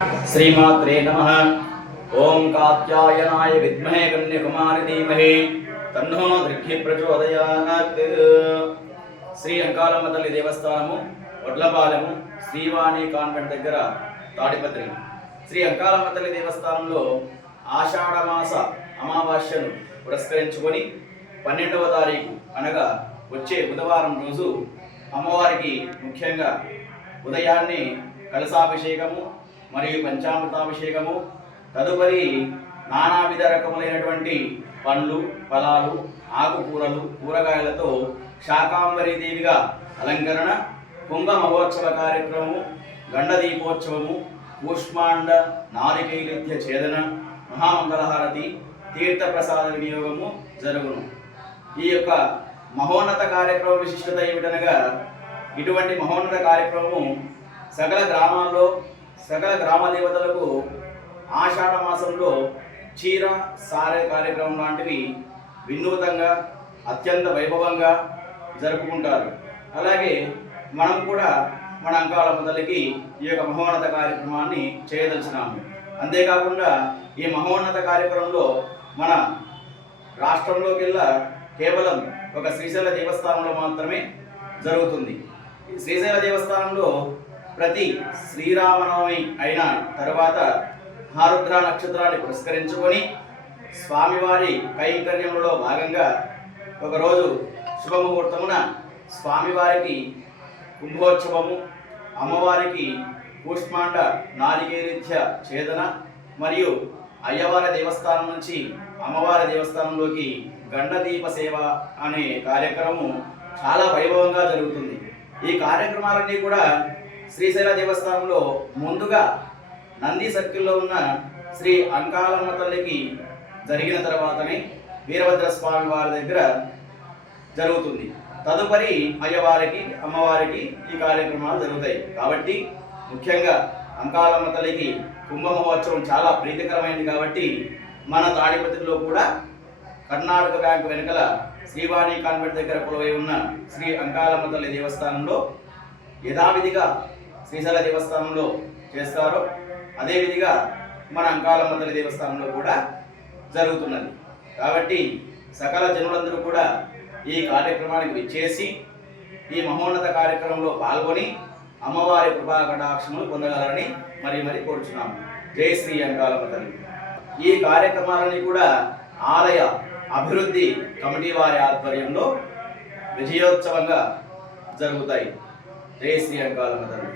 श्रीमात्रे नमः। ओं कात्यायनाय विद्महे कन्याकुमारी धीमहि तन्नो दृग्हि प्रचोदयात्। శ్రీ అంకాలమ్మ తల్లి దేవస్థానము వడ్లపాలెము శ్రీవాణి కాన్వెంట్ దగ్గర తాడిపత్రి. శ్రీ అంకాలమ్మ తల్లి దేవస్థానంలో ఆషాఢమాస అమావాస్యను పురస్కరించుకొని 12వ తారీఖు అనగా వచ్చే బుధవారం రోజు అమ్మవారికి ముఖ్యంగా ఉదయాన్నే కలశాభిషేకము మరియు పంచామృతాభిషేకము, తదుపరి నానావిధ రకములైనటువంటి పండ్లు, ఫలాలు, ఆకుకూరలు, కూరగాయలతో శాకాంబరీ దేవిగా అలంకరణ, కుంభ మహోత్సవ కార్యక్రమము, గండ దీపోత్సవము, కూష్మాండ నారికైలిత్య ఛేదన, మహామంగళహారతి, తీర్థప్రసాద వినియోగము జరుగును. ఈ యొక్క మహోన్నత కార్యక్రమ విశిష్టత ఏమిటనగా, ఇటువంటి మహోన్నత కార్యక్రమము సకల గ్రామాల్లో సకల గ్రామ దేవతలకు ఆషాఢ మాసంలో చీర సారే కార్యక్రమం లాంటివి వినూతంగా అత్యంత వైభవంగా జరుపుకుంటారు. అలాగే మనం కూడా మన అంకాలమ్మ తల్లికి ఈ యొక్క మహోన్నత కార్యక్రమాన్ని చేయదలిచినాము. అంతేకాకుండా ఈ మహోన్నత కార్యక్రమంలో మన రాష్ట్రంలోకెల్లా కేవలం ఒక శ్రీశైల దేవస్థానంలో మాత్రమే జరుగుతుంది. ఈ శ్రీశైల దేవస్థానంలో ప్రతి శ్రీరామనవమి అయిన తర్వాత ఆరుద్ర నక్షత్రాన్ని పురస్కరించుకొని స్వామివారి కైంకర్యములో భాగంగా ఒకరోజు శుభముహూర్తమున స్వామివారికి కుంభోత్సవము, అమ్మవారికి కూష్మాండ నారికేరిత్య ఛేదన మరియు అయ్యవారి దేవస్థానం నుంచి అమ్మవారి దేవస్థానంలోకి గండదీప సేవ అనే కార్యక్రమం చాలా వైభవంగా జరుగుతుంది. ఈ కార్యక్రమాలన్నీ కూడా శ్రీశైల దేవస్థానంలో ముందుగా నంది సర్కిల్లో ఉన్న శ్రీ అంకాలమ్మ తల్లికి జరిగిన తర్వాతనే వీరభద్ర స్వామి వారి దగ్గర జరుగుతుంది. తదుపరి అయ్యవారికి అమ్మవారికి ఈ కార్యక్రమాలు జరుగుతాయి. కాబట్టి ముఖ్యంగా అంకాలమ్మ తల్లికి కుంభ మహోత్సవం చాలా ప్రీతికరమైనది. కాబట్టి మన తాడిపత్రిలో కూడా కర్ణాటక బ్యాంకు వెనుకల శ్రీవాణి కాన్వెంట్ దగ్గర కొలువై ఉన్న శ్రీ అంకాలమ్మ తల్లి దేవస్థానంలో యథావిధిగా శ్రీశైల దేవస్థానంలో చేస్తారో అదేవిధిగా మన అంకాలమ్మ తల్లి దేవస్థానంలో కూడా జరుగుతున్నది. కాబట్టి సకల జనులందరూ కూడా ఈ కార్యక్రమానికి విచ్చేసి ఈ మహోన్నత కార్యక్రమంలో పాల్గొని అమ్మవారి కృపా కటాక్షములు పొందగలరని మరీ కోరుచున్నాము. జై శ్రీ అంకాలమ్మ తల్లి. ఈ కార్యక్రమాలని కూడా ఆలయ అభివృద్ధి కమిటీ వారి ఆధ్వర్యంలో విజయోత్సవంగా జరుగుతాయి. జై శ్రీ అంకాలమ్మ తల్లి.